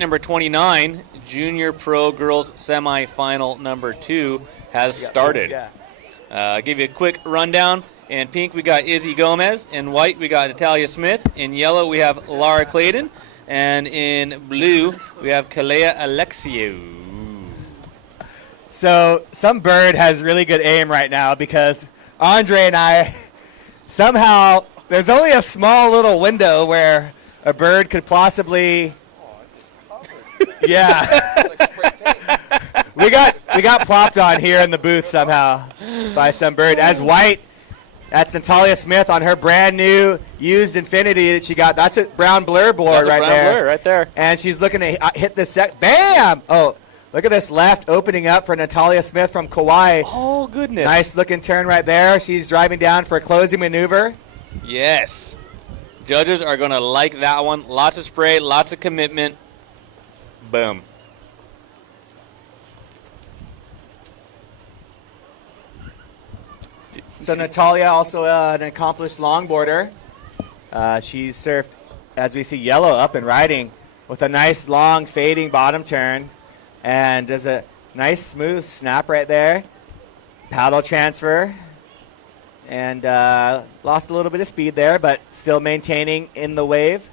number 29, Junior Pro Girls Semifinal number 2 has started. Give you a quick rundown. In pink, we got Izzy Gomez. In white, we got Natalia Smith. In yellow, we have Laura Clayton. And in blue, we have Kalea Alexiou. So some bird has really good aim right now because Andre and I somehow, there's only a small little window where a bird could possibly, yeah. we got plopped on here in the booth somehow by some bird. As white, that's Natalia Smith on her brand new used Infinity that she got. That's a brown blur board right there. Brown blur right there. And she's looking to hit this set. Bam! Oh, look at this left opening up for Natalia Smith from Kauai. Oh, goodness. Nice looking turn right there. She's driving down for a closing maneuver. Yes. Judges are going to like that one. Lots of spray, lots of commitment. Boom. So Natalia, also an accomplished longboarder. She's surfed, as we see, yellow up and riding with a nice long fading bottom turn. And does a nice smooth snap right there. Paddle transfer. And lost a little bit of speed there, but still maintaining in the wave.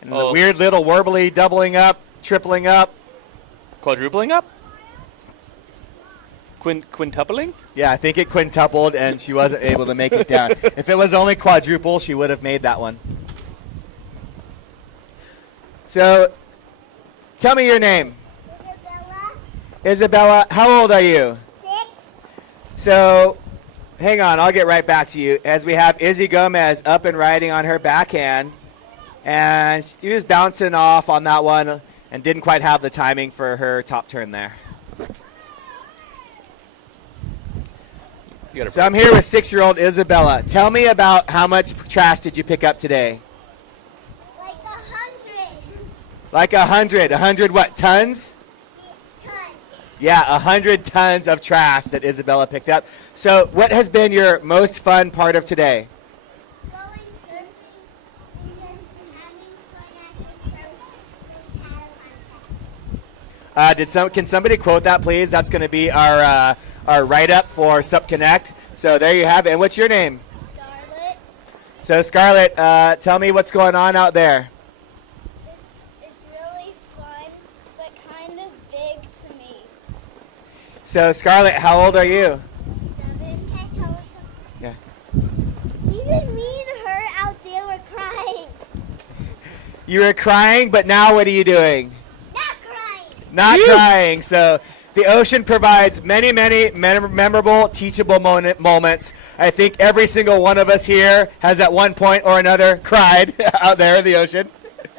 And the weird little warbly doubling up, tripling up. Quadrupling up? Quintupling? Yeah, I think it quintupled, and she wasn't able to make it down. If it was only quadruple, she would have made that one. So, tell me your name. Isabella, how old are you? 6. So, hang on, I'll get right back to you. As we have Izzy Gomez up and riding on her backhand, and she was bouncing off on that one and didn't quite have the timing for her top turn there. So I'm here with 6-year-old Isabella. Tell me about how much trash did you pick up today? Like 100. Like 100. 100 what, tons? Tons. Yeah, 100 tons of trash that Isabella picked up. So what has been your most fun part of today? Going surfing and just having fun at the surf contest. Can somebody quote that, please? That's going to be our write-up for SUP Connect. So there you have it. And what's your name? Scarlett. So Scarlett, tell me what's going on out there. It's really fun, but kind of big to me. So Scarlett, how old are you? 7. Can I tell her something? Yeah. Even me and her out there were crying. You were crying, but now what are you doing? Not crying. Not crying. So the ocean provides many, many memorable, teachable moments. I think every single one of us here has at one point or another cried out there in the ocean.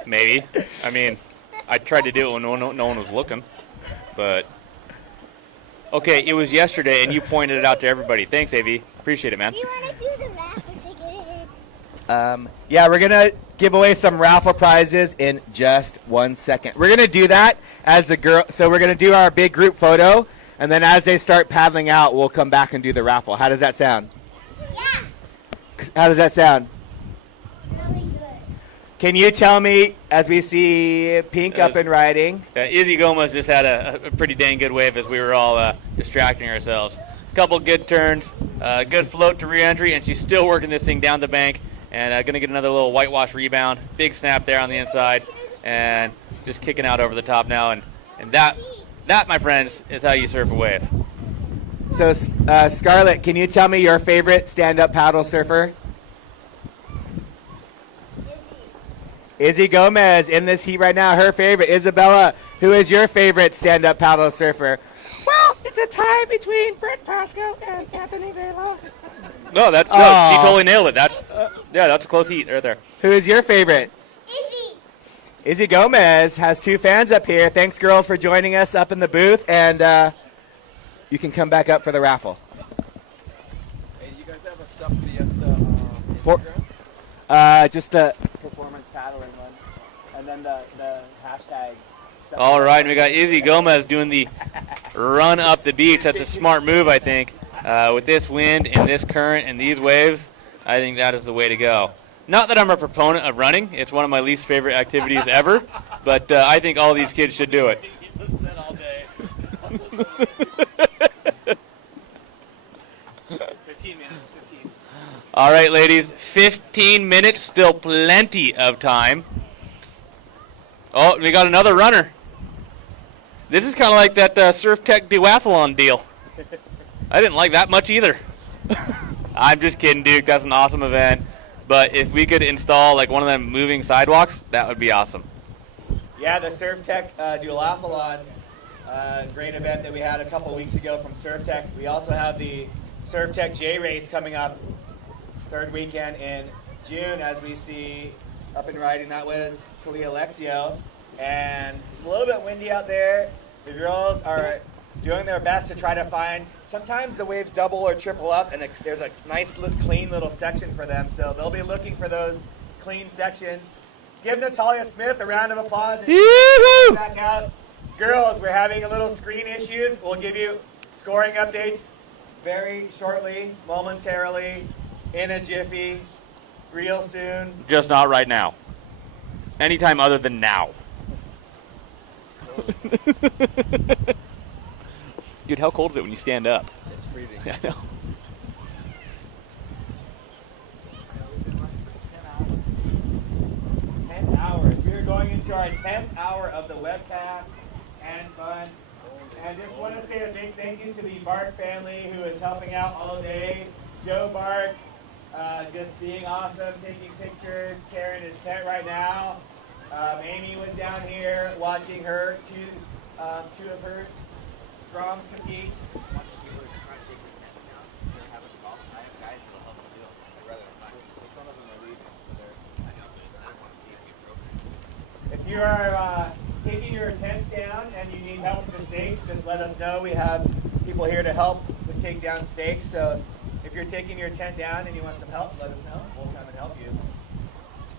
Maybe. I mean, I tried to do it when no one was looking. But, okay, it was yesterday, and you pointed it out to everybody. Thanks, AV. Appreciate it, man. Do you want to do the raffle ticket? Yeah, we're going to give away some raffle prizes in just 1 second. We're going to do that as a girl. So we're going to do our big group photo, and then as they start paddling out, we'll come back and do the raffle. How does that sound? Yeah. How does that sound? Really good. Can you tell me, as we see Pink up and riding? Izzy Gomez just had a pretty dang good wave as we were all distracting ourselves. A couple good turns, good float to re-entry, and she's still working this thing down the bank. And going to get another little whitewash rebound. Big snap there on the inside. And just kicking out over the top now. And that, my friends, is how you surf a wave. So, Scarlett, can you tell me your favorite stand-up paddle surfer? Izzy Gomez in this heat right now. Her favorite. Isabella, who is your favorite stand-up paddle surfer? Well, it's a tie between Brent Pasco and Anthony Vela. No, she totally nailed it. That's a close heat right there. Who is your favorite? Izzy. Izzy Gomez has 2 fans up here. Thanks, girls, for joining us up in the booth, and you can come back up for the raffle. Hey, do you guys have a SUP Fiesta Instagram? Just the performance paddling one, and then the hashtag. All right, we got Izzy Gomez doing the run up the beach. That's a smart move, I think. With this wind and this current and these waves, I think that is the way to go. Not that I'm a proponent of running. It's one of my least favorite activities ever. But I think all these kids should do it. He just said all day. 15 minutes, 15. All right, ladies. 15 minutes. Still plenty of time. Oh, we got another runner. This is kind of like that Surf Tech duathlon deal. I didn't like that much either. I'm just kidding, Duke. That's an awesome event. But if we could install like one of them moving sidewalks, that would be awesome. Yeah, the Surf Tech duathlon, great event that we had a couple weeks ago from Surf Tech. We also have the Surf Tech J Race coming up third weekend in June, as we see up and riding. That was Kalia Alexio. And it's a little bit windy out there. The girls are doing their best to try to find, sometimes the waves double or triple up, and there's a nice, clean little section for them. So they'll be looking for those clean sections. Give Natalia Smith a round of applause. And back out. Girls, we're having a little screen issues. We'll give you scoring updates very shortly, momentarily, in a jiffy, real soon. Just not right now. Anytime other than now. Dude, how cold is it when you stand up? It's freezing. Yeah, I know. 10 hours. We are going into our 10th hour of the webcast and fun. And just want to say a big thank you to the Bark family who is helping out all day. Joe Bark, just being awesome, taking pictures, carrying his tent right now. Amy was down here watching her two of her drums compete. If you are taking your tents down and you need help with the stakes, just let us know. We have people here to help to take down stakes. So if you're taking your tent down and you want some help, let us know. We'll come and help you.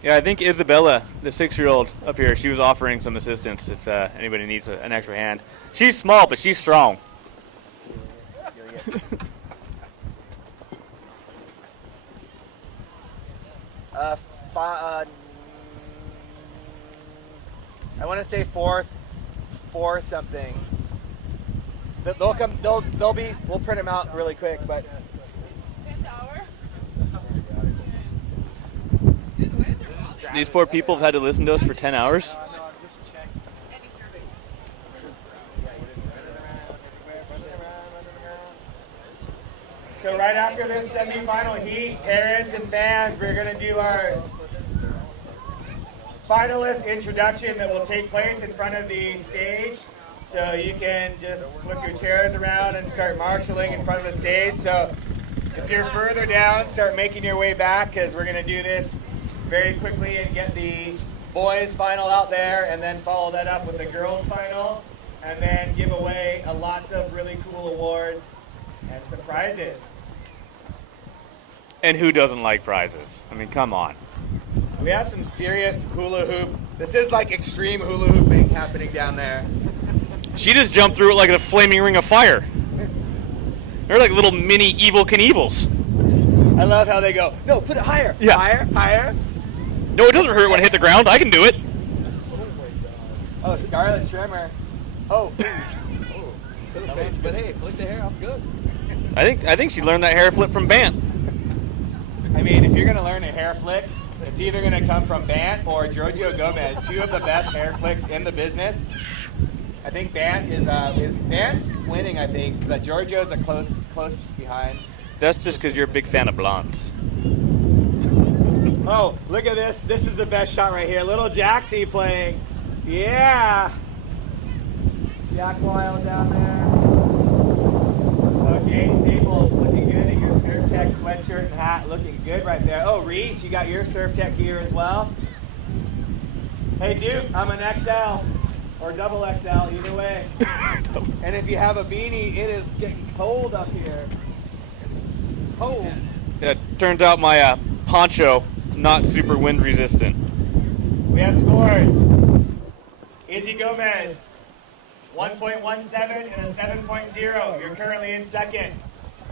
Yeah, I think Isabella, the 6-year-old up here, she was offering some assistance if anybody needs an extra hand. She's small, but she's strong. I want to say four something. They'll come. They'll be. We'll print them out really quick, but. These poor people have had to listen to us for 10 hours. So right after this semifinal heat, parents and fans, we're going to do our finalist introduction that will take place in front of the stage. So you can just flip your chairs around and start marshaling in front of the stage. So if you're further down, start making your way back, because we're going to do this very quickly and get the boys final out there, and then follow that up with the girls final, and then give away lots of really cool awards and some prizes. And who doesn't like prizes? I mean, come on. We have some serious hula hoop. This is like extreme hula hooping happening down there. She just jumped through it like a flaming ring of fire. They're like little mini Evil Knievel's. I love how they go, no, put it higher, Yeah. higher, higher. No, it doesn't hurt when it hit the ground. I can do it. Oh, Scarlet Shrimmer. Oh. To the face, but hey, flick the hair off good. I think she learned that hair flip from Bant. I mean, if you're going to learn a hair flick, it's either going to come from Bant or Giorgio Gomez, two of the best hair flicks in the business. I think Bant is Bant's winning, I think, but Giorgio's a close behind. That's just because you're a big fan of blondes. Oh, look at this. This is the best shot right here. Little Jaxie playing. Yeah. Jack Wild down there. Oh, Jane Staples looking good in your Surf Tech sweatshirt and hat. Looking good right there. Oh, Reese, you got your Surf Tech gear as well. Hey, Duke, I'm an XL or double XL, either way. And if you have a beanie, it is getting cold up here. Cold. It turns out my poncho not super wind resistant. We have scores. Izzy Gomez, 1.17 and a 7.0. You're currently in second.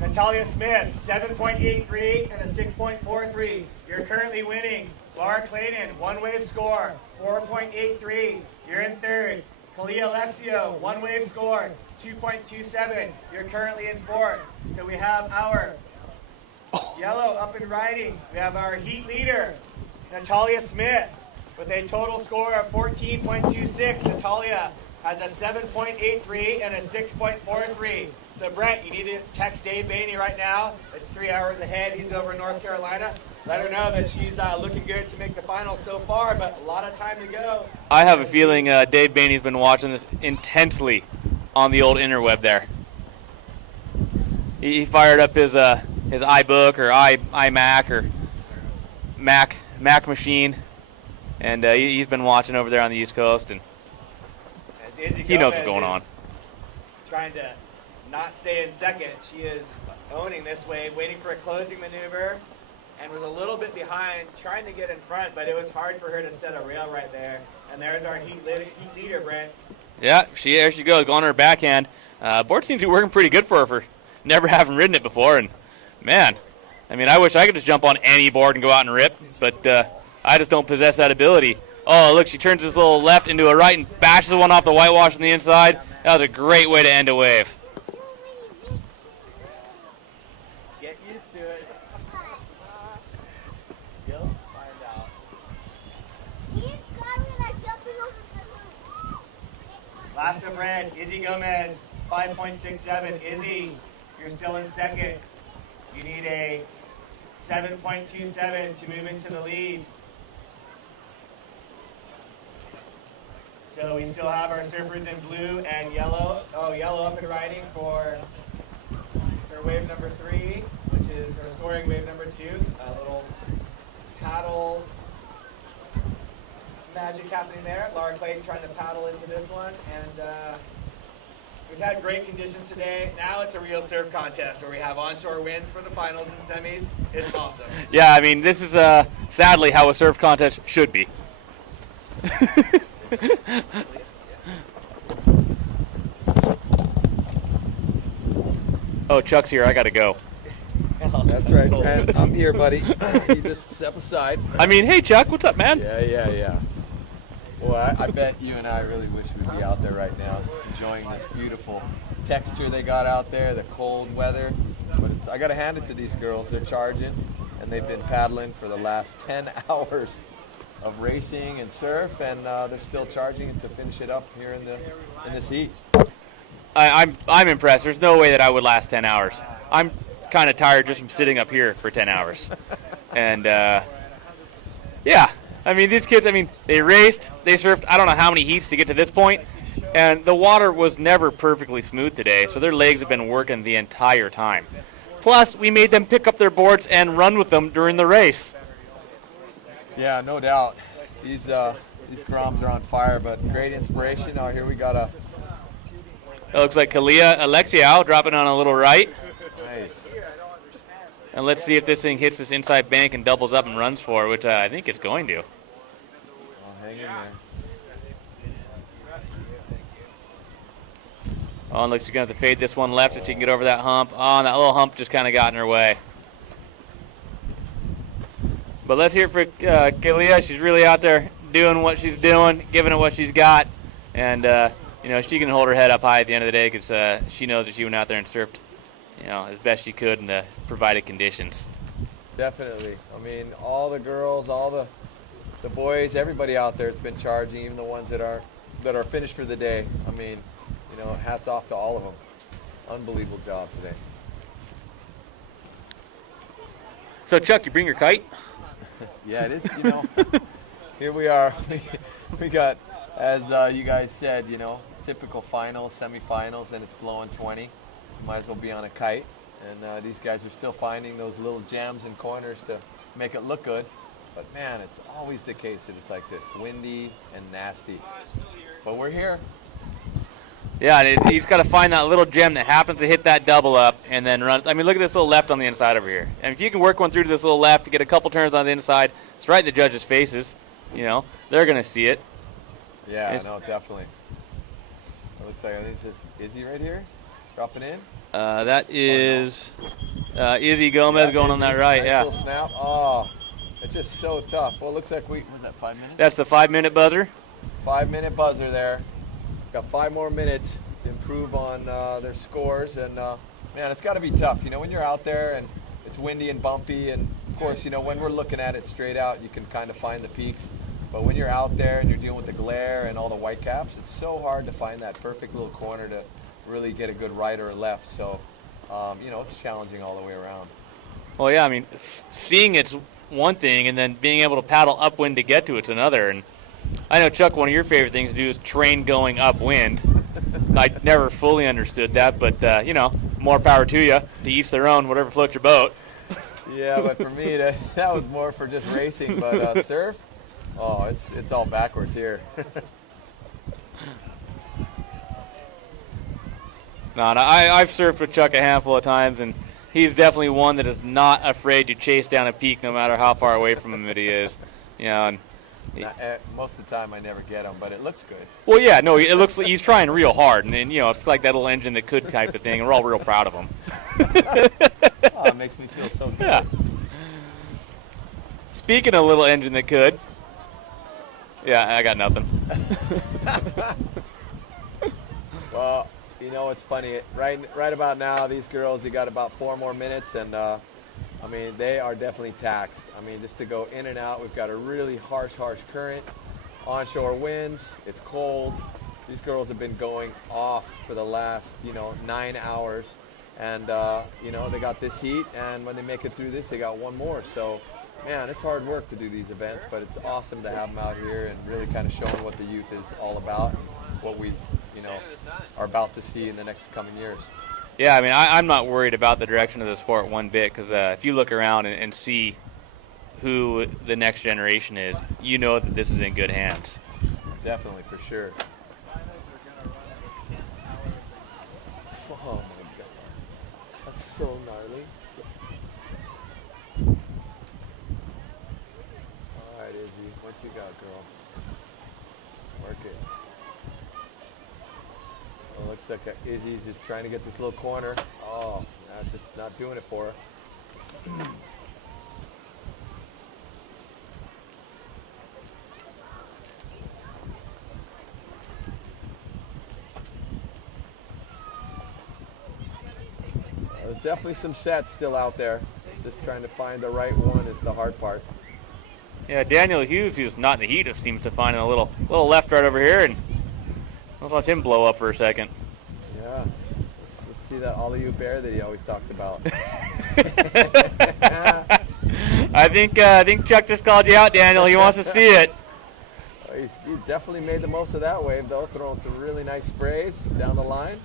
Natalia Smith, 7.83 and a 6.43. You're currently winning. Laura Clayton, one-wave score, 4.83. You're in third. Kalia Alexio, one-wave score, 2.27. You're currently in fourth. So we have our yellow up and riding. We have our heat leader, Natalia Smith, with a total score of 14.26. Natalia has a 7.83 and a 6.43. So Brent, you need to text Dave Bainey right now. It's 3 hours ahead. He's over in North Carolina. Let her know that she's looking good to make the finals so far, but a lot of time to go. I have a feeling Dave Bainey's been watching this intensely on the old interweb there. He fired up his iBook or iMac or Mac machine, and he's been watching over there on the East Coast, and he knows what's going on. Trying to not stay in second. She is owning this wave, waiting for a closing maneuver, and was a little bit behind, trying to get in front, but it was hard for her to set a rail right there. And there's our heat leader, Brent. Yeah, there she goes, going on her backhand. Board seems to be working pretty good for her for never having ridden it before. And man, I mean, I wish I could just jump on any board and go out and rip, but I just don't possess that ability. Oh, look, she turns this little left into a right and bashes one off the whitewash on the inside. That was a great way to end a wave. Get used to it. You'll find out. Me and Scarlett are jumping over the loop. Last of red, Izzy Gomez, 5.67. Izzy, you're still in second. You need a 7.27 to move into the lead. So we still have our surfers in blue and yellow. Oh, yellow up and riding for wave number 3, which is our scoring wave number 2. A little paddle magic happening there. Laura Clayton trying to paddle into this one. And we've had great conditions today. Now it's a real surf contest where we have onshore winds for the finals and semis. It's awesome. Yeah, I mean, this is sadly how a surf contest should be. Oh, Chuck's here. I got to go. That's right, man. I'm here, buddy. You just step aside. I mean, hey, Chuck, what's up, man? Yeah. Well, I bet you and I really wish we'd be out there right now, enjoying this beautiful texture they got out there, the cold weather. But I got to hand it to these girls. They're charging, and they've been paddling for the last 10 hours of racing and surf, and they're still charging to finish it up here in this heat. I'm impressed. There's no way that I would last 10 hours. I'm kind of tired just from sitting up here for 10 hours. And, yeah. I mean, these kids, they raced, they surfed, I don't know how many heats to get to this point, and the water was never perfectly smooth today, so their legs have been working the entire time. Plus, we made them pick up their boards and run with them during the race. Yeah, no doubt. These Groms are on fire, but great inspiration. Oh, here we got a... It looks like Kalia Alexiou dropping on a little right. Nice. And let's see if this thing hits this inside bank and doubles up and runs for, which I think it's going to. Well, hang in there. Oh, and looks she's going to have to fade this one left if she can get over that hump. Oh, and that little hump just kind of got in her way. But let's hear it for Kalia. She's really out there doing what she's doing, giving it what she's got. And, she can hold her head up high at the end of the day because she knows that she went out there and surfed, as best she could in the provided conditions. Definitely. I mean, all the girls, all the boys, everybody out there has been charging, even the ones that are finished for the day. I mean, hats off to all of them. Unbelievable job today. So, Chuck, you bring your kite? Yeah, it is, Here we are. We got, as you guys said, typical finals, semifinals, and it's blowing 20. Might as well be on a kite. And these guys are still finding those little jams and corners to make it look good. But man, it's always the case that it's like this, windy and nasty. But we're here. Yeah, and you just got to find that little gem that happens to hit that double up and then run. I mean, look at this little left on the inside over here. And if you can work one through to this little left to get a couple turns on the inside, it's right in the judges' faces. They're going to see it. Yeah, no, definitely. It looks like, I think it's just Izzy right here. Dropping in. That is Izzy Gomez going on that right. Nice Yeah. little snap. Oh, it's just so tough. Well, it looks like was that 5 minutes? That's the 5-minute buzzer. 5-minute buzzer there. Got 5 more minutes to improve on their scores, and man, it's got to be tough. You know, when you're out there and it's windy and bumpy, and of course, you know, when we're looking at it straight out, you can kind of find the peaks. But when you're out there and you're dealing with the glare and all the white caps, it's so hard to find that perfect little corner to really get a good right or a left. So, you know, it's challenging all the way around. Well, yeah, I mean, seeing it's one thing, and then being able to paddle upwind to get to it's another. And I know, Chuck, one of your favorite things to do is train going upwind. I never fully understood that, but, you know, more power to you. To each their own, whatever floats your boat. Yeah, but for me, that was more for just racing. But surf, oh, it's all backwards here. No, I've surfed with Chuck a handful of times, and he's definitely one that is not afraid to chase down a peak no matter how far away from him it is. You know, and Most of the time I never get them, but it looks good. well, yeah, no, it looks like he's trying real hard, and you know, it's like that little engine that could type of thing, and we're all real proud of him. Oh, it makes me feel so good. Yeah. Speaking of little engine that could, yeah, I got nothing. Well, you know, it's funny. Right about now, these girls, you got about 4 more minutes, and I mean, they are definitely taxed. I mean, just to go in and out, we've got a really harsh current, onshore winds. It's cold. These girls have been going off for the last, 9 hours, and they got this heat, and when they make it through this, they got one more. So, man, it's hard work to do these events, but it's awesome to have them out here and really kind of showing what the youth is all about and what we, are about to see in the next coming years. Yeah, I mean, I'm not worried about the direction of the sport one bit, because if you look around and see who the next generation is, you know that this is in good hands. Definitely, for sure. Oh my God, that's so gnarly. All right, Izzy, what you got, girl? Work it. Oh, looks like Izzy's just trying to get this little corner. Oh, that's just not doing it for her. There's definitely some sets still out there. Just trying to find the right one is the hard part. Yeah, Daniel Hughes, who's not in the heat, just seems to find a little left right over here, and let's watch him blow up for a second. Yeah, let's see that alley-oop air that he always talks about. I think Chuck just called you out, Daniel. He wants to see it. He definitely made the most of that wave, though, throwing some really nice sprays down the line.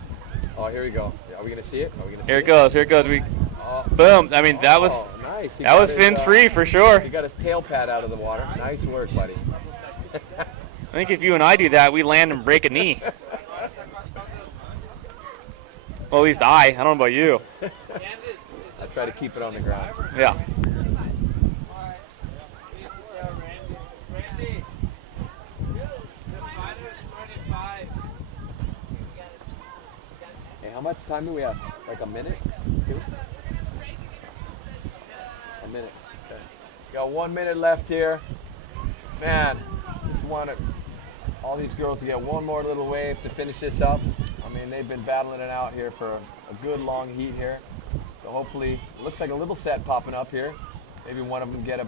Oh, here we go. Are we gonna see it? Here it goes. Boom. I mean, that was nice. That was fins free for sure. He got his tail pad out of the water. Nice work, buddy. I think if you and I do that, we land and break a knee. Well, at least I don't know about you. I try to keep it on the ground. Yeah. Hey, how much time do we have? Like a minute? 2? A minute. Okay. Got 1 minute left here. Man, just wanted all these girls to get one more little wave to finish this up. I mean, they've been battling it out here for a good long heat here. So hopefully, it looks like a little set popping up here. Maybe one of them get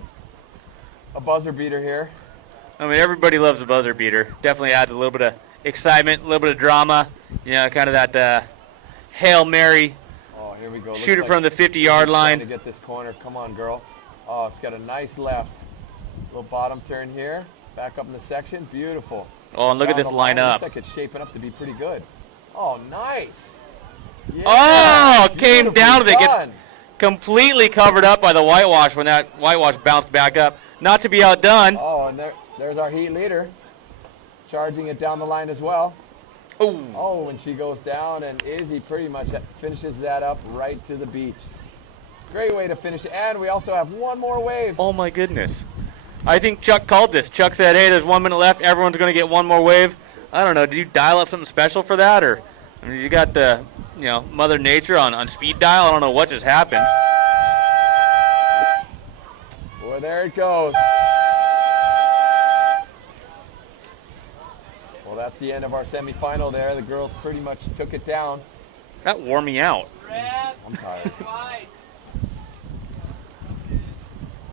a buzzer beater here. I mean, everybody loves a buzzer beater. Definitely adds a little bit of excitement, a little bit of drama. Kind of that Hail Mary. Oh, here we go. Shoot it from the 50-yard line. Trying to get this corner. Come on, girl. Oh, it's got a nice left. Little bottom turn here. Back up in the section. Beautiful. Oh, and look at this lineup. Looks like it's shaping up to be pretty good. Oh, nice. Yeah, oh, came down with it. Gets done. completely covered up by the whitewash when that whitewash bounced back up. Not to be outdone. Oh, and there's our heat leader. Charging it down the line as well. Ooh. Oh, and she goes down, and Izzy pretty much finishes that up right to the beach. Great way to finish it. And we also have one more wave. Oh, my goodness. I think Chuck called this. Chuck said, hey, there's 1 minute left. Everyone's going to get one more wave. I don't know. Did you dial up something special for that? Or I mean, you got the Mother Nature on speed dial. I don't know what just happened. Boy, there it goes. Well, that's the end of our semifinal there. The girls pretty much took it down. That wore me out. I'm tired.